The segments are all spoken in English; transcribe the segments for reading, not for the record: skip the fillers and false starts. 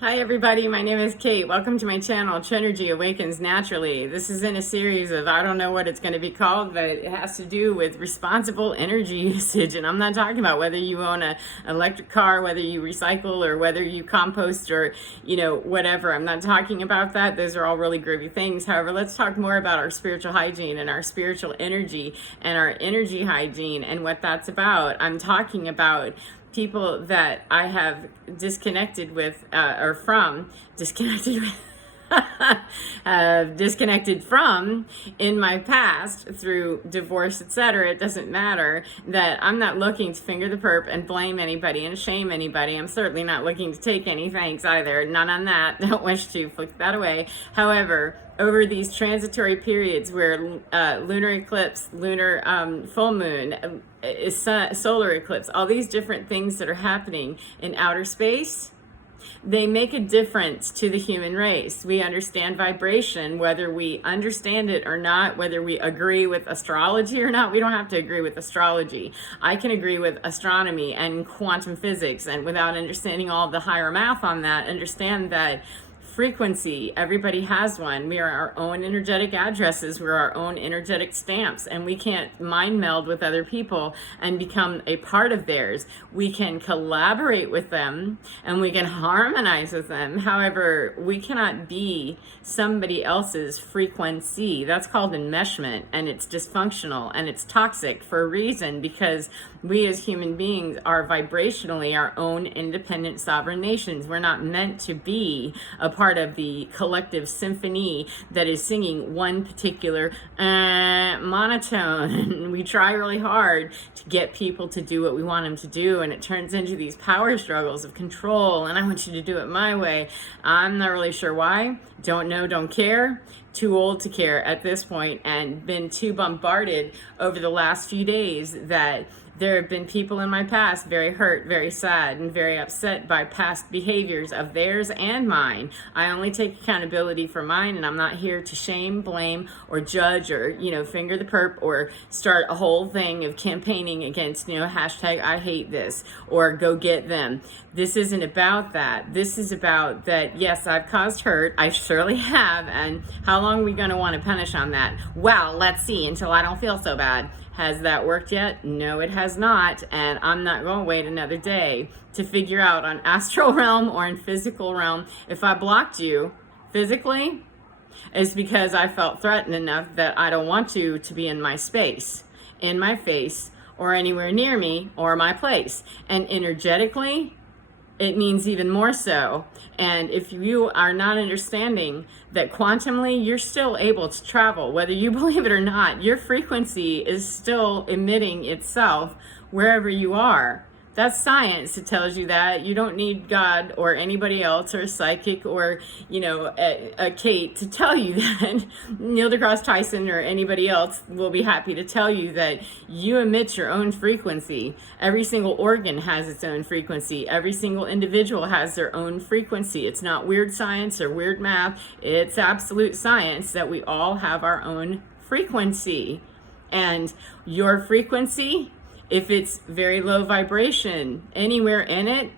Hi everybody, my name is Kate. Welcome to my channel, Trenergy Awakens Naturally. This is in a series of, I don't know what it's going to be called, but it has to do with responsible energy usage. And I'm not talking about whether you own an electric car, whether you recycle, or whether you compost, or, whatever. I'm not talking about that. Those are all really groovy things. However, let's talk more about our spiritual hygiene and our spiritual energy and our energy hygiene and what that's about. I'm talking about people that I have disconnected with, disconnected from in my past through divorce, etc. It doesn't matter. That I'm not looking to finger the perp and blame anybody and shame anybody. I'm certainly not looking to take any thanks either. None on that. Don't wish to flick that away. However, over these transitory periods where lunar eclipse, lunar full moon, solar eclipse, all these different things that are happening in outer space, they make a difference to the human race. We understand vibration, whether we understand it or not, whether we agree with astrology or not. We don't have to agree with astrology. I can agree with astronomy and quantum physics, and without understanding all the higher math on that, understand that frequency, everybody has one. We are our own energetic addresses. We're our own energetic stamps, and we can't mind meld with other people and become a part of theirs. We can collaborate with them and we can harmonize with them. However, we cannot be somebody else's frequency. That's called enmeshment, and it's dysfunctional and it's toxic for a reason, because we as human beings are vibrationally our own independent sovereign nations. We're not meant to be a part of the collective symphony that is singing one particular monotone. We try really hard to get people to do what we want them to do, and it turns into these power struggles of control, and I want you to do it my way. I'm not really sure why. Don't know, don't care. Too old to care at this point, and been too bombarded over the last few days that there have been people in my past very hurt, very sad, and very upset by past behaviors of theirs and mine. I only take accountability for mine, and I'm not here to shame, blame, or judge, or, finger the perp, or start a whole thing of campaigning against, hashtag I hate this, or go get them. This isn't about that. This is about that, yes, I've caused hurt. I surely have, and how long are we going to want to punish on that? Well, let's see, until I don't feel so bad. Has that worked yet? No, it has not, and I'm not going to wait another day to figure out on astral realm or in physical realm. If I blocked you physically, it's because I felt threatened enough that I don't want you to be in my space, in my face, or anywhere near me or my place. And energetically, it means even more so. And if you are not understanding that quantumly, you're still able to travel, whether you believe it or not, your frequency is still emitting itself wherever you are. That's science. It tells you that. You don't need God or anybody else or a psychic or, a Kate to tell you that. Neil deGrasse Tyson or anybody else will be happy to tell you that you emit your own frequency. Every single organ has its own frequency. Every single individual has their own frequency. It's not weird science or weird math. It's absolute science that we all have our own frequency. And your frequency, if it's very low vibration, anywhere in it,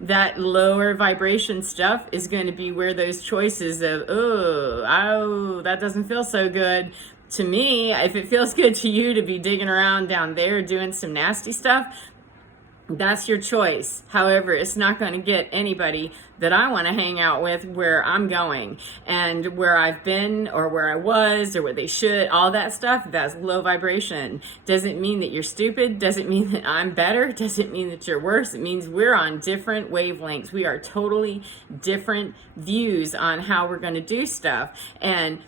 that lower vibration stuff is going to be where those choices of, oh, that doesn't feel so good to me. If it feels good to you to be digging around down there doing some nasty stuff, that's your choice. However, it's not going to get anybody that I want to hang out with where I'm going and where I've been or where I was or where they should. All that stuff, that's low vibration. Doesn't mean that you're stupid. Doesn't mean that I'm better. Doesn't mean that you're worse. It means we're on different wavelengths. We are totally different views on how we're going to do stuff. And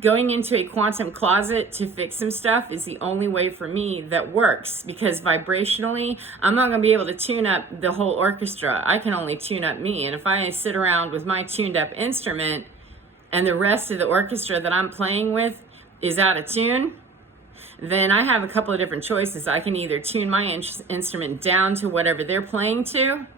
going into a quantum closet to fix some stuff is the only way for me that works, because vibrationally, I'm not going to be able to tune up the whole orchestra. I can only tune up me. And if I sit around with my tuned up instrument and the rest of the orchestra that I'm playing with is out of tune, then I have a couple of different choices. I can either tune my instrument down to whatever they're playing to,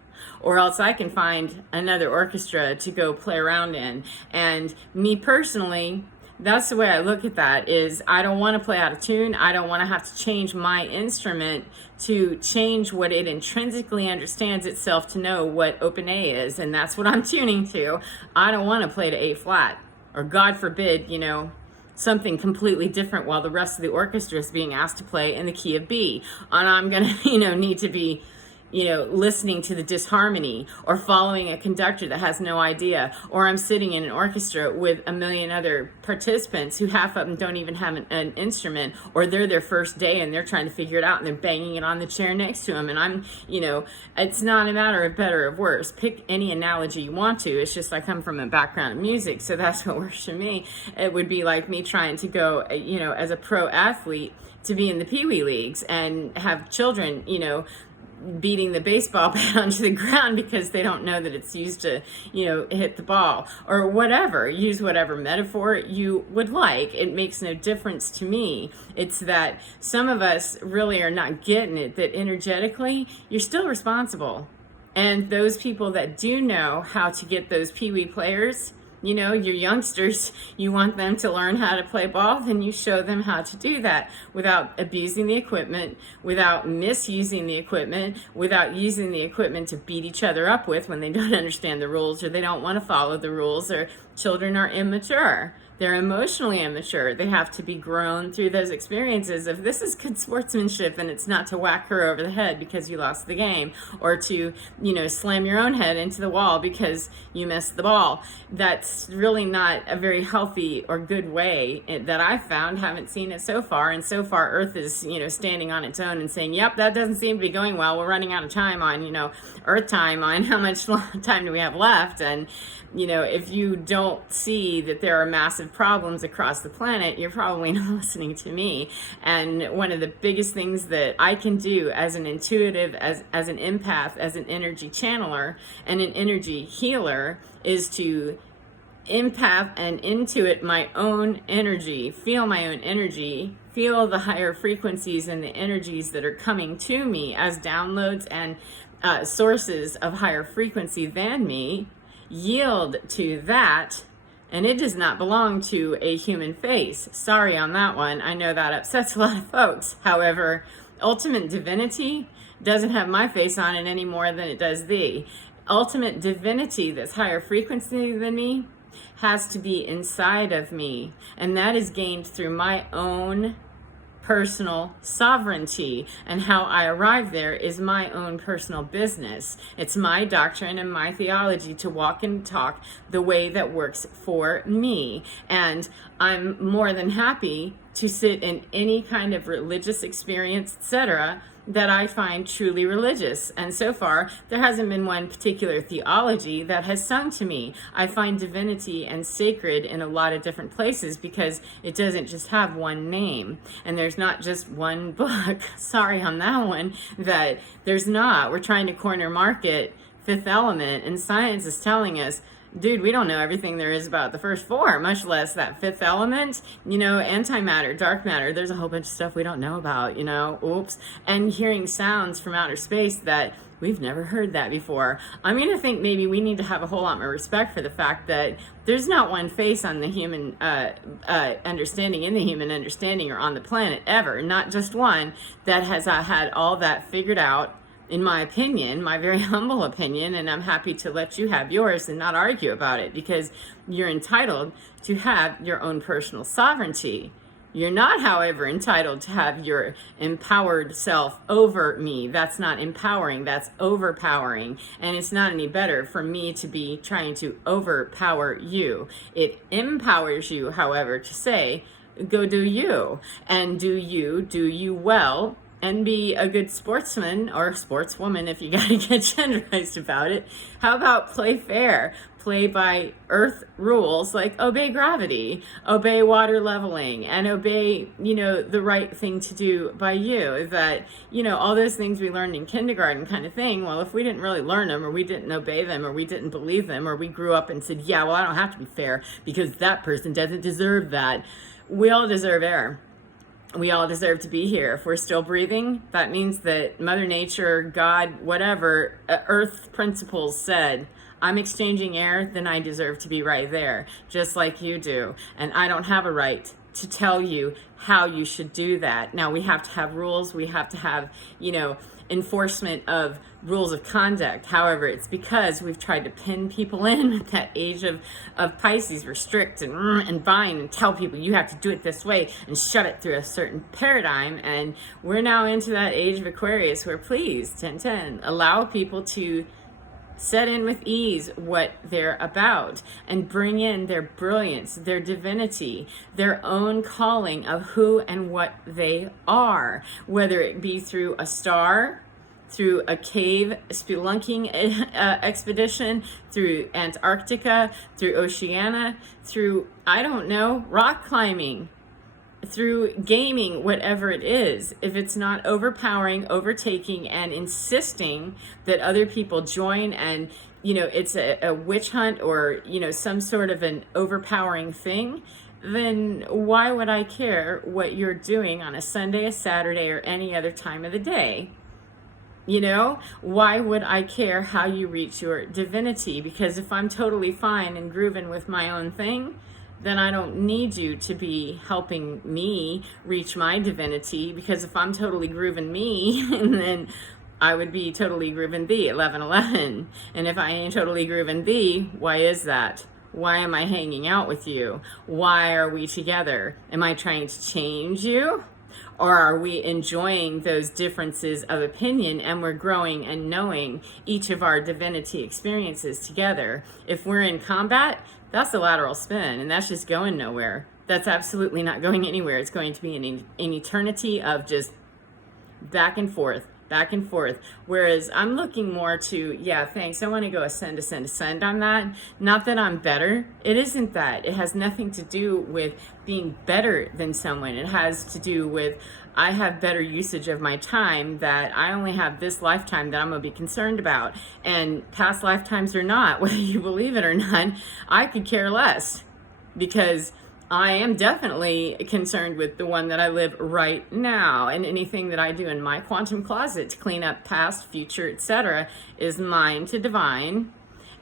or else I can find another orchestra to go play around in. And me personally, that's the way I look at that. Is I don't want to play out of tune. I don't want to have to change my instrument to change what it intrinsically understands itself to know what open A is, and that's what I'm tuning to. I don't want to play to A flat, or God forbid, something completely different while the rest of the orchestra is being asked to play in the key of B. And I'm gonna, need to be listening to the disharmony, or following a conductor that has no idea, or I'm sitting in an orchestra with a million other participants who half of them don't even have an instrument, or they're their first day and they're trying to figure it out and they're banging it on the chair next to them. And I'm, it's not a matter of better or worse. Pick any analogy you want to. It's just I come from a background of music, so that's what works for me. It would be like me trying to go, as a pro athlete, to be in the Pee Wee leagues and have children, beating the baseball bat onto the ground because they don't know that it's used to, hit the ball, or whatever. Use whatever metaphor you would like. It makes no difference to me. It's that some of us really are not getting it, that energetically, you're still responsible. And those people that do know how to get those Pee Wee players, your youngsters, you want them to learn how to play ball, then you show them how to do that without abusing the equipment, without misusing the equipment, without using the equipment to beat each other up with when they don't understand the rules, or they don't want to follow the rules, or children are immature. They're emotionally immature. They have to be grown through those experiences of, this is good sportsmanship, and it's not to whack her over the head because you lost the game, or to, slam your own head into the wall because you missed the ball. That's really not a very healthy or good way that I've found. Haven't seen it so far. And so far, Earth is, standing on its own and saying, yep, that doesn't seem to be going well. We're running out of time on, Earth time, on how much time do we have left. And, if you don't see that there are massive problems across the planet, you're probably not listening to me. And one of the biggest things that I can do as an intuitive, as an empath, as an energy channeler, and an energy healer is to empath and intuit my own energy, feel my own energy, feel the higher frequencies and the energies that are coming to me as downloads and sources of higher frequency than me, yield to that, and it does not belong to a human face. Sorry on that one. I know that upsets a lot of folks. However, ultimate divinity doesn't have my face on it any more than it does thee. Ultimate divinity that's higher frequency than me has to be inside of me, and that is gained through my own personal sovereignty, and how I arrive there is my own personal business. It's my doctrine and my theology to walk and talk the way that works for me, and I'm more than happy to sit in any kind of religious experience, etc., that I find truly religious. And so far, there hasn't been one particular theology that has sung to me. I find divinity and sacred in a lot of different places because it doesn't just have one name. And there's not just one book. Sorry on that one, that there's not. We're trying to corner market Fifth Element, and science is telling us, dude, we don't know everything there is about the first four, much less that fifth element, antimatter, dark matter. There's a whole bunch of stuff we don't know about, oops. And hearing sounds from outer space that we've never heard that before. I'm going to think maybe we need to have a whole lot more respect for the fact that there's not one face on the human understanding, in the human understanding, or on the planet ever, not just one, that has had all that figured out. In my opinion, my very humble opinion, and I'm happy to let you have yours and not argue about it, because you're entitled to have your own personal sovereignty. You're not, however, entitled to have your empowered self over me. That's not empowering, that's overpowering. And it's not any better for me to be trying to overpower you. It empowers you, however, to say, go do you, and do you well, and be a good sportsman or sportswoman if you gotta get genderized about it. How about play fair? Play by earth rules, like obey gravity, obey water leveling, and obey, the right thing to do by you. That, all those things we learned in kindergarten kind of thing. Well, if we didn't really learn them, or we didn't obey them, or we didn't believe them, or we grew up and said, yeah, well, I don't have to be fair because that person doesn't deserve that. We all deserve air. We all deserve to be here. If we're still breathing, that means that Mother Nature, God, whatever, Earth principles said, I'm exchanging air, then I deserve to be right there, just like you do. And I don't have a right to tell you how you should do that. Now, we have to have rules. We have to have, enforcement of rules of conduct. However, it's because we've tried to pin people in with that age of Pisces, restrict and bind and tell people you have to do it this way and shut it through a certain paradigm. And we're now into that age of Aquarius where, please, 1010, allow people to set in with ease what they're about and bring in their brilliance, their divinity, their own calling of who and what they are, whether it be through a star, through a cave spelunking expedition, through Antarctica, through Oceania, through, I don't know, rock climbing, through gaming, whatever it is. If it's not overpowering, overtaking, and insisting that other people join and, it's a witch hunt or, some sort of an overpowering thing, then why would I care what you're doing on a Sunday, a Saturday, or any other time of the day? Why would I care how you reach your divinity? Because if I'm totally fine and grooving with my own thing, then I don't need you to be helping me reach my divinity, because if I'm totally grooving me, then I would be totally grooving thee, 1111. And if I ain't totally grooving thee, why is that? Why am I hanging out with you? Why are we together? Am I trying to change you? Or are we enjoying those differences of opinion and we're growing and knowing each of our divinity experiences together? If we're in combat, that's a lateral spin, and that's just going nowhere. That's absolutely not going anywhere. It's going to be an eternity of just back and forth. Whereas I'm looking more to, thanks, I want to go ascend on that. Not that I'm better. It isn't that. It has nothing to do with being better than someone. It has to do with, I have better usage of my time, that I only have this lifetime that I'm going to be concerned about. And past lifetimes or not, whether you believe it or not, I could care less, because I am definitely concerned with the one that I live right now, and anything that I do in my quantum closet to clean up past, future, etc. is mine to divine,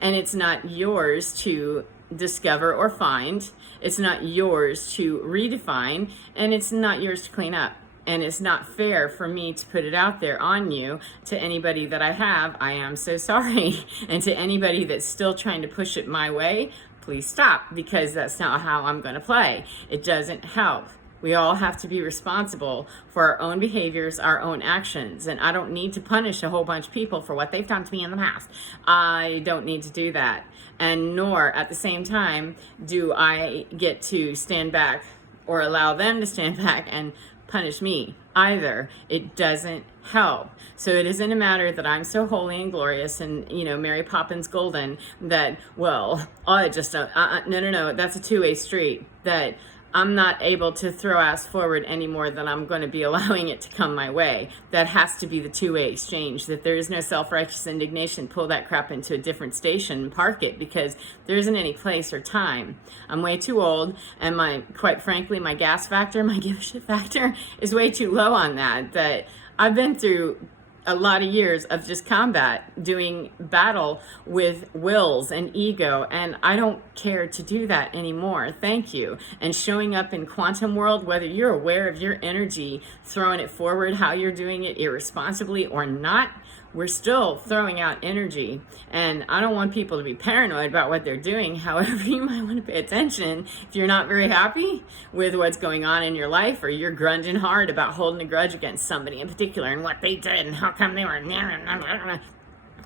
and it's not yours to discover or find. It's not yours to redefine, and it's not yours to clean up. And it's not fair for me to put it out there on you. To anybody that I have, I am so sorry. And to anybody that's still trying to push it my way, please stop, because that's not how I'm going to play. It doesn't help. We all have to be responsible for our own behaviors, our own actions. And I don't need to punish a whole bunch of people for what they've done to me in the past. I don't need to do that. And nor, at the same time, do I get to stand back or allow them to stand back and punish me either. It doesn't help. So it isn't a matter that I'm so holy and glorious and, Mary Poppins golden that, well, I just, no, that's a two-way street, that I'm not able to throw ass forward any more than I'm going to be allowing it to come my way. That has to be the two-way exchange, that there is no self-righteous indignation. Pull that crap into a different station and park it, because there isn't any place or time. I'm way too old, and quite frankly, my gas factor, my give a shit factor is way too low on that I've been through a lot of years of just combat, doing battle with wills and ego, and I don't care to do that anymore. Thank you. And showing up in quantum world, whether you're aware of your energy, throwing it forward, how you're doing it irresponsibly or not, we're still throwing out energy. And I don't want people to be paranoid about what they're doing. However, you might want to pay attention if you're not very happy with what's going on in your life, or you're grunging hard about holding a grudge against somebody in particular and what they did and how come they were.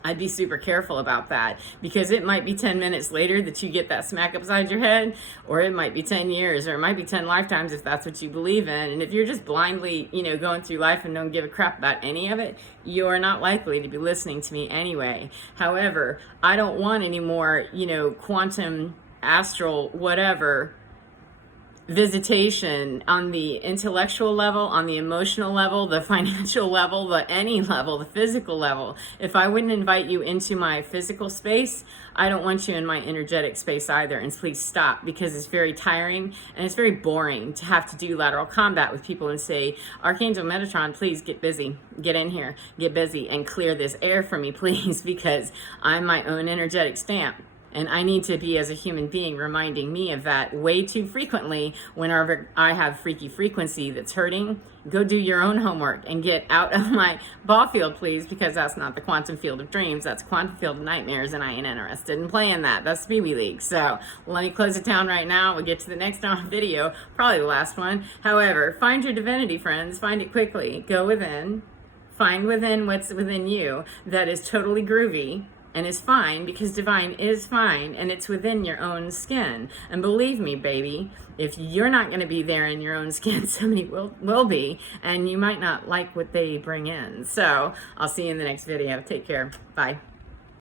I'd be super careful about that, because it might be 10 minutes later that you get that smack upside your head, or it might be 10 years, or it might be 10 lifetimes if that's what you believe in. And if you're just blindly, going through life and don't give a crap about any of it, you're not likely to be listening to me anyway. However, I don't want any more, quantum, astral, whatever, visitation on the intellectual level, on the emotional level, the financial level, the any level, the physical level. If I wouldn't invite you into my physical space, I don't want you in my energetic space either. And please stop, because it's very tiring and it's very boring to have to do lateral combat with people and say, Archangel Metatron, please get busy, get in here, get busy and clear this air for me, please, because I'm my own energetic stamp. And I need to be, as a human being, reminding me of that way too frequently whenever I have freaky frequency that's hurting. Go do your own homework and get out of my ball field, please, because that's not the quantum field of dreams. That's quantum field of nightmares, and I ain't interested in playing that. That's Pee-wee League. So let me close it down right now. We'll get to the next video, probably the last one. However, find your divinity, friends. Find it quickly. Go within. Find within what's within you that is totally groovy and is fine, because divine is fine and it's within your own skin. And believe me, baby, if you're not going to be there in your own skin, somebody will be, and you might not like what they bring in. So I'll see you in the next video. Take care. Bye.